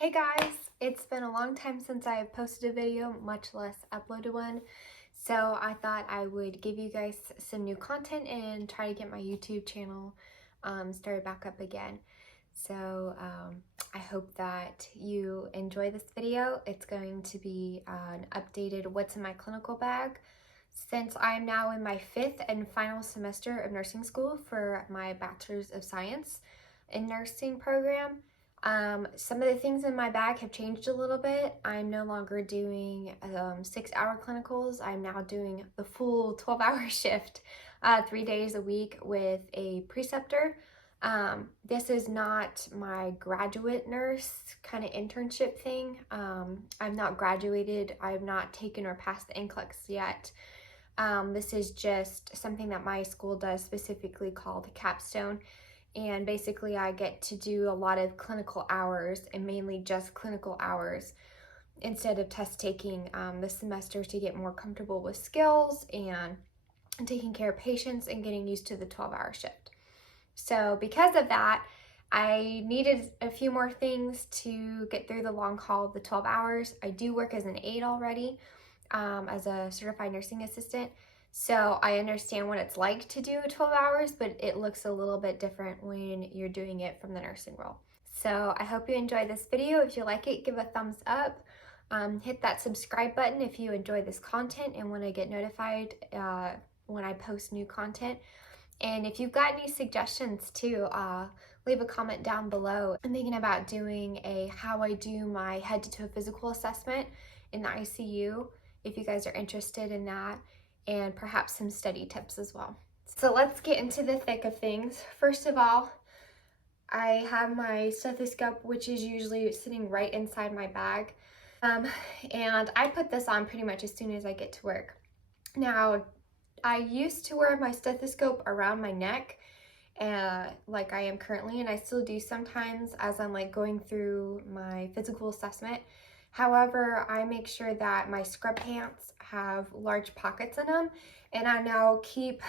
Hey guys, it's been a long time since I have posted a video, much less uploaded one. So I thought I would give you guys some new content and try to get my YouTube channel started back up again. So I hope that you enjoy this video. It's going to be an updated what's in my clinical bag. Since I'm now in my 5th and final semester of nursing school for my Bachelor's of Science in Nursing program, some of the things in my bag have changed a little bit. I'm no longer doing 6-hour clinicals. I'm now doing the full 12-hour shift, 3 days a week with a preceptor. This is not my graduate nurse kind of internship thing. I'm not graduated. I have not taken or passed the NCLEX yet. This is just something that my school does, specifically called capstone. And basically I get to do a lot of clinical hours, and mainly just clinical hours, instead of test taking this semester, to get more comfortable with skills and taking care of patients and getting used to the 12-hour shift. So because of that, I needed a few more things to get through the long haul of the 12 hours. I do work as an aide already, as a certified nursing assistant. So I understand what it's like to do 12 hours, but it looks a little bit different when you're doing it from the nursing role. So I hope you enjoy this video. If you like it, give a thumbs up. Hit that subscribe button if you enjoy this content and want to get notified when I post new content. And if you've got any suggestions too, leave a comment down below. I'm thinking about doing a how I do my head-to-toe physical assessment in the ICU, if you guys are interested in that, and perhaps some study tips as well. So let's get into the thick of things. First of all, I have my stethoscope, which is usually sitting right inside my bag. And I put this on pretty much as soon as I get to work. Now, I used to wear my stethoscope around my neck, like I am currently, and I still do sometimes as I'm like going through my physical assessment. However, I make sure that my scrub pants have large pockets in them, and I now keep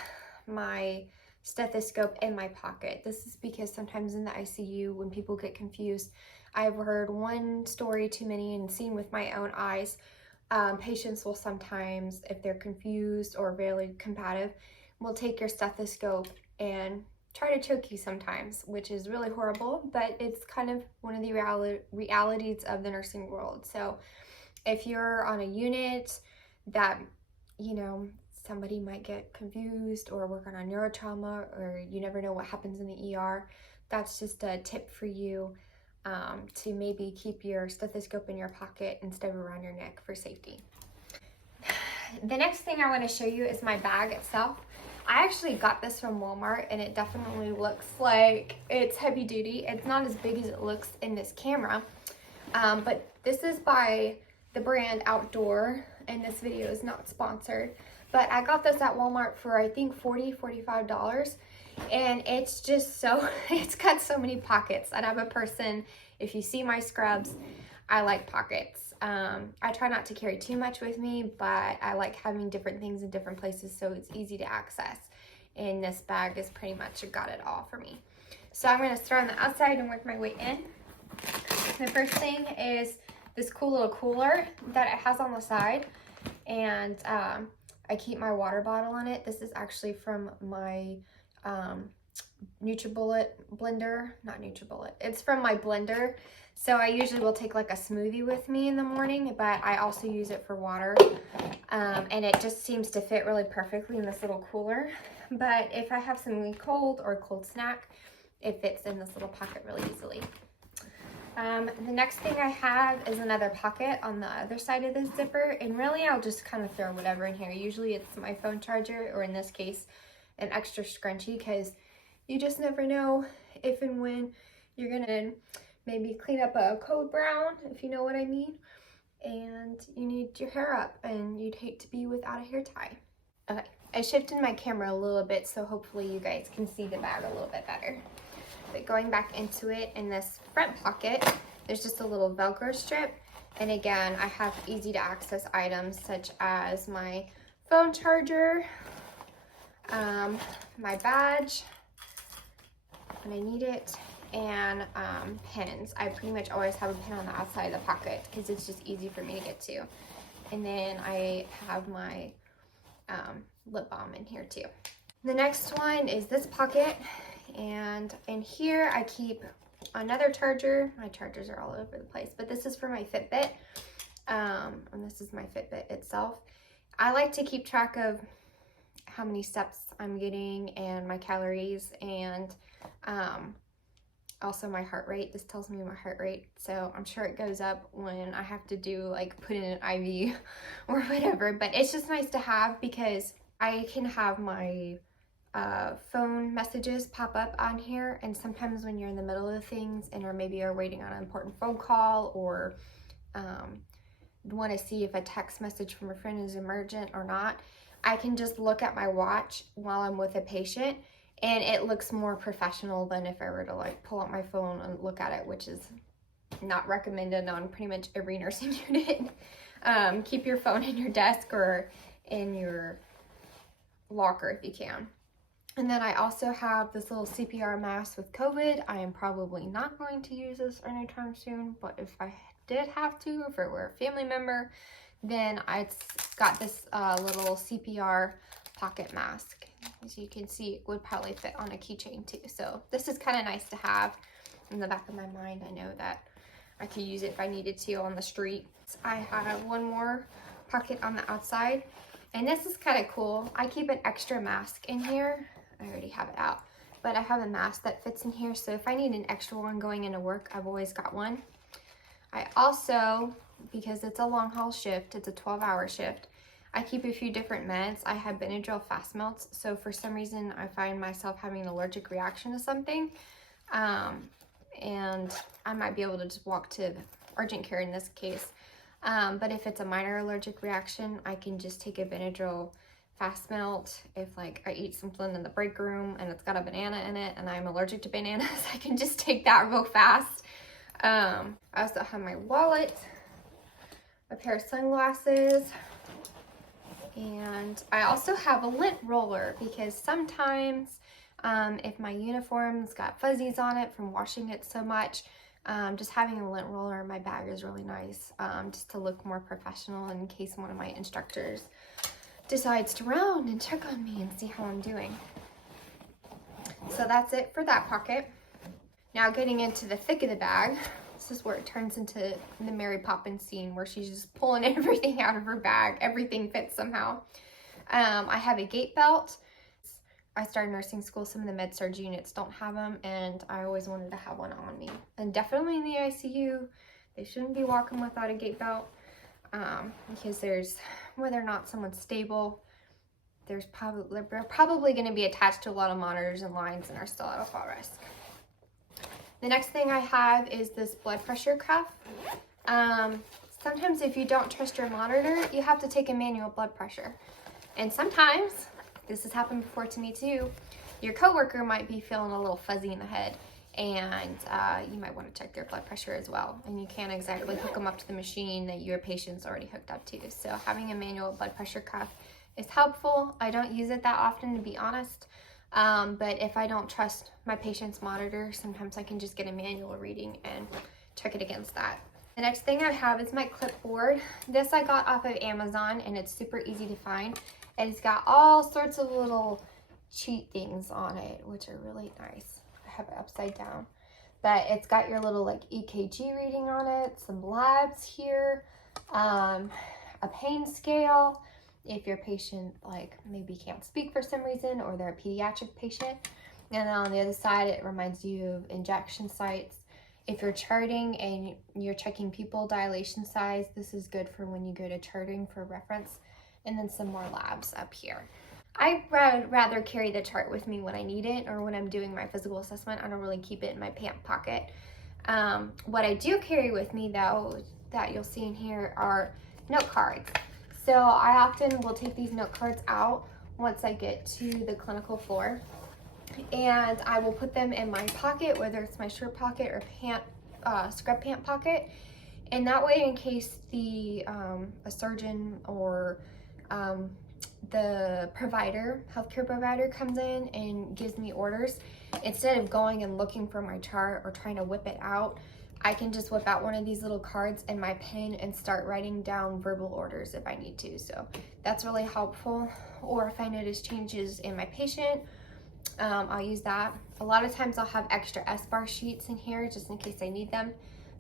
my stethoscope in my pocket. This is because sometimes in the ICU, when people get confused, I've heard one story too many and seen with my own eyes. Patients will sometimes, if they're confused or really combative, will take your stethoscope and try to choke you sometimes, which is really horrible, but it's kind of one of the realities of the nursing world. So if you're on a unit that, you know, somebody might get confused, or working on neurotrauma, or you never know what happens in the ER, that's just a tip for you, to maybe keep your stethoscope in your pocket instead of around your neck for safety. The next thing I want to show you is my bag itself. I actually got this from Walmart, and it definitely looks like it's heavy duty. It's not as big as it looks in this camera, but this is by the brand Outdoor, and this video is not sponsored. But I got this at Walmart for I think $45, and it's just so, it's got so many pockets. And I'm a person, if you see my scrubs, I like pockets. I try not to carry too much with me, but I like having different things in different places so it's easy to access. And this bag is pretty much got it all for me. So I'm going to start on the outside and work my way in. The first thing is this cool little cooler that it has on the side, and I keep my water bottle in it. This is actually from my NutriBullet blender, not NutriBullet, it's from my blender. So I usually will take like a smoothie with me in the morning, but I also use it for water. And it just seems to fit really perfectly in this little cooler. But if I have something cold or a cold snack, it fits in this little pocket really easily. The next thing I have is another pocket on the other side of this zipper, and really I'll just kind of throw whatever in here. Usually it's my phone charger, or in this case, an extra scrunchie, because you just never know if and when you're gonna maybe clean up a code brown, if you know what I mean, and you need your hair up and you'd hate to be without a hair tie. Okay, I shifted my camera a little bit, so hopefully you guys can see the bag a little bit better. But going back into it, in this front pocket, there's just a little Velcro strip. And again, I have easy to access items such as my phone charger, my badge when I need it, and pens. I pretty much always have a pen on the outside of the pocket because it's just easy for me to get to. And then I have my lip balm in here too. The next one is this pocket, and in here I keep another charger. My chargers are all over the place, but this is for my Fitbit, and this is my Fitbit itself. I like to keep track of how many steps I'm getting and my calories, and also my heart rate. This tells me my heart rate, so I'm sure it goes up when I have to do like put in an IV or whatever, but it's just nice to have because I can have my phone messages pop up on here, and sometimes when you're in the middle of things and or maybe you're waiting on an important phone call or want to see if a text message from a friend is emergent or not, I can just look at my watch while I'm with a patient, and it looks more professional than if I were to like pull out my phone and look at it, which is not recommended on pretty much every nursing unit. Keep your phone in your desk or in your locker if you can. And then I also have this little CPR mask with COVID. I am probably not going to use this anytime soon, but if I did have to, if it were a family member, then I got this little CPR pocket mask. As you can see, it would probably fit on a keychain too. So this is kind of nice to have in the back of my mind. I know that I could use it if I needed to on the street. I have one more pocket on the outside, and this is kind of cool. I keep an extra mask in here. I already have it out, but I have a mask that fits in here, so if I need an extra one going into work, I've always got one. I also, because it's a long haul shift, it's a 12-hour shift, I keep a few different meds. I have Benadryl fast melts, so for some reason I find myself having an allergic reaction to something, and I might be able to just walk to urgent care in this case, but if it's a minor allergic reaction, I can just take a Benadryl fast melt. If like I eat something in the break room and it's got a banana in it and I'm allergic to bananas, I can just take that real fast. I also have my wallet, a pair of sunglasses, and I also have a lint roller because sometimes if my uniform's got fuzzies on it from washing it so much, just having a lint roller in my bag is really nice, just to look more professional in case one of my instructors decides to round and check on me and see how I'm doing. So that's it for that pocket. Now getting into the thick of the bag, this is where it turns into the Mary Poppins scene where she's just pulling everything out of her bag. Everything fits somehow. I have a gait belt. I started nursing school, some of the med-surg units don't have them, and I always wanted to have one on me. And definitely in the ICU, they shouldn't be walking without a gait belt. Because there's, whether or not someone's stable, they're probably going to be attached to a lot of monitors and lines and are still at a fall risk. The next thing I have is this blood pressure cuff. Sometimes if you don't trust your monitor, you have to take a manual blood pressure. And sometimes, this has happened before to me too, your coworker might be feeling a little fuzzy in the head, and you might want to check their blood pressure as well. And you can't exactly hook them up to the machine that your patient's already hooked up to. So having a manual blood pressure cuff is helpful. I don't use it that often, to be honest. But if I don't trust my patient's monitor, sometimes I can just get a manual reading and check it against that. The next thing I have is my clipboard. This I got off of Amazon, and it's super easy to find. And it's got all sorts of little cheat things on it, which are really nice. Have it upside down, but it's got your little like EKG reading on it, some labs here, a pain scale if your patient like maybe can't speak for some reason or they're a pediatric patient, and then on the other side it reminds you of injection sites. If you're charting and you're checking pupil dilation size, this is good for when you go to charting for reference, and then some more labs up here. I would rather carry the chart with me when I need it or when I'm doing my physical assessment. I don't really keep it in my pant pocket. What I do carry with me though, that you'll see in here, are note cards. So I often will take these note cards out once I get to the clinical floor, and I will put them in my pocket, whether it's my shirt pocket or pant, scrub pant pocket. And that way, in case the a surgeon or the provider, healthcare provider, comes in and gives me orders, instead of going and looking for my chart or trying to whip it out, I can just whip out one of these little cards and my pen and start writing down verbal orders if I need to. So that's really helpful. Or if I notice changes in my patient, I'll use that. A lot of times I'll have extra S-bar sheets in here just in case I need them.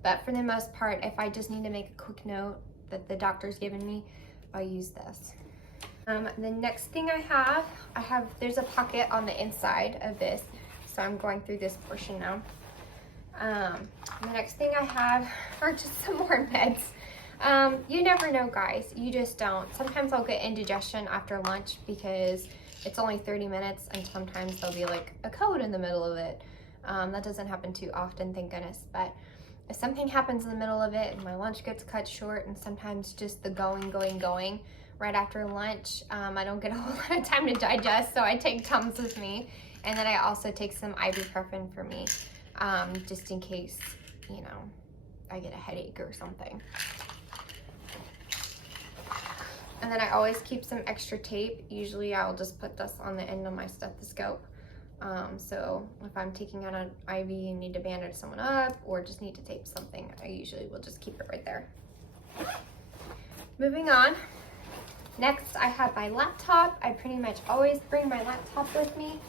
But for the most part, if I just need to make a quick note that the doctor's given me, I'll use this. The next thing I have, there's a pocket on the inside of this. So I'm going through this portion now. The next thing I have are just some more meds. You never know, guys. You just don't. Sometimes I'll get indigestion after lunch because it's only 30 minutes, and sometimes there'll be like a code in the middle of it. That doesn't happen too often, thank goodness. But if something happens in the middle of it and my lunch gets cut short, and sometimes just the going right after lunch, I don't get a whole lot of time to digest, so I take Tums with me. And then I also take some ibuprofen for me, just in case, you know, I get a headache or something. And then I always keep some extra tape. Usually I'll just put this on the end of my stethoscope. So if I'm taking out an IV and need to bandage someone up or just need to tape something, I usually will just keep it right there. Moving on. Next, I have my laptop. I pretty much always bring my laptop with me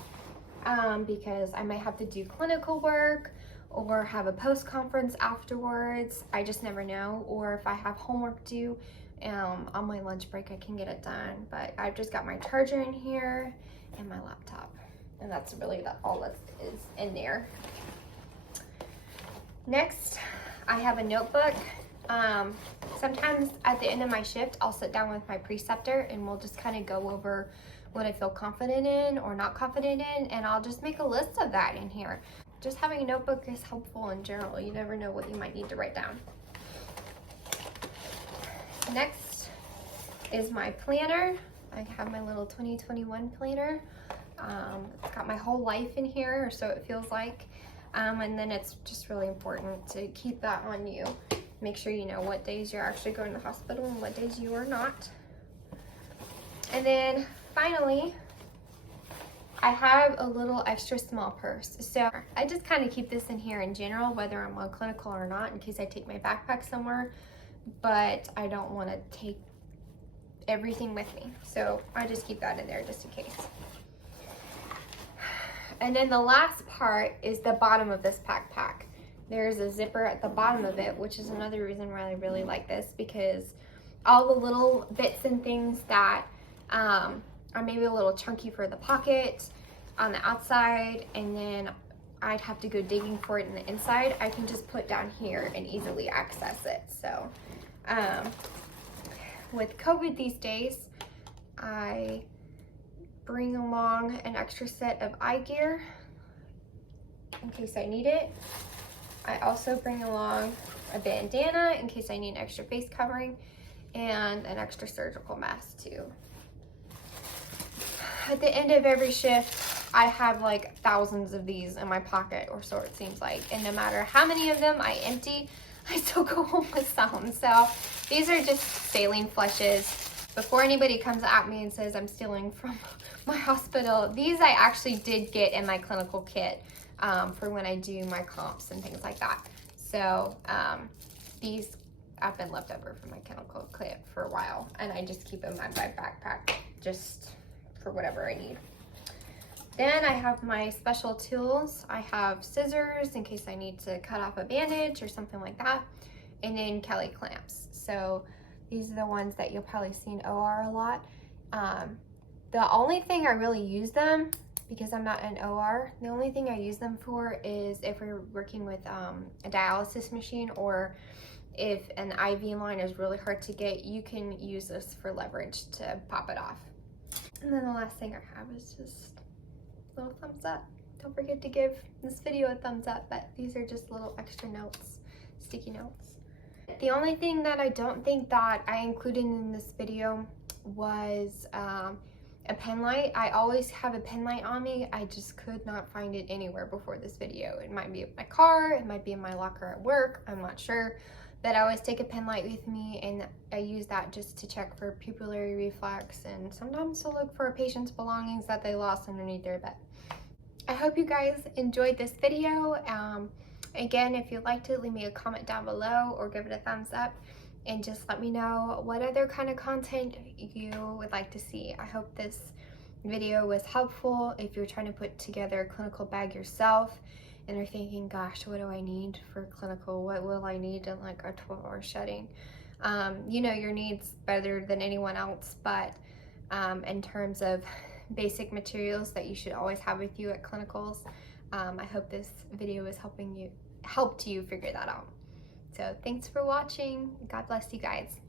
because I might have to do clinical work or have a post-conference afterwards. I just never know. Or if I have homework due, on my lunch break I can get it done. But I've just got my charger in here and my laptop, and that's really all that is in there. Next, I have a notebook. Sometimes at the end of my shift I'll sit down with my preceptor and we'll just kind of go over what I feel confident in or not confident in, and I'll just make a list of that in here. Just having a notebook is helpful in general. You never know what you might need to write down. Next is my planner. I have my little 2021 planner. It's got my whole life in here, or so it feels like. And then it's just really important to keep that on you. Make sure you know what days you're actually going to the hospital and what days you are not. And then finally, I have a little extra small purse. So I just kind of keep this in here in general, whether I'm on clinical or not, in case I take my backpack somewhere. But I don't want to take everything with me, so I just keep that in there just in case. And then the last part is the bottom of this backpack. There's a zipper at the bottom of it, which is another reason why I really like this, because all the little bits and things that are maybe a little chunky for the pocket on the outside, and then I'd have to go digging for it in the inside, I can just put down here and easily access it. So with COVID these days, I bring along an extra set of eye gear in case I need it. I also bring along a bandana in case I need an extra face covering, and an extra surgical mask too. At the end of every shift, I have like thousands of these in my pocket, or so it seems like. And no matter how many of them I empty, I still go home with some. So these are just saline flushes. Before anybody comes at me and says I'm stealing from my hospital, these I actually did get in my clinical kit for when I do my comps and things like that. So these have been left over from my clinical kit for a while, and I just keep them in my backpack just for whatever I need. Then I have my special tools. I have scissors in case I need to cut off a bandage or something like that, and then Kelly clamps. So these are the ones that you'll probably see in OR a lot. The only thing I really use them, because I'm not an OR, the only thing I use them for is if we're working with a dialysis machine, or if an IV line is really hard to get, you can use this for leverage to pop it off. And then the last thing I have is just a little thumbs up. Don't forget to give this video a thumbs up, but these are just little extra notes, sticky notes. The only thing that I don't think that I included in this video was a pen light. I always have a pen light on me. I just could not find it anywhere before this video. It might be in my car, it might be in my locker at work, I'm not sure. But I always take a pen light with me, and I use that just to check for pupillary reflex and sometimes to look for a patient's belongings that they lost underneath their bed. I hope you guys enjoyed this video. Again, if you liked it, leave me a comment down below or give it a thumbs up, and just let me know what other kind of content you would like to see. I hope this video was helpful if you're trying to put together a clinical bag yourself and are thinking, gosh, what do I need for clinical? What will I need in like a 12-hour shedding? You know your needs better than anyone else, but in terms of basic materials that you should always have with you at clinicals, I hope this video is helped you figure that out. So thanks for watching. God bless you guys.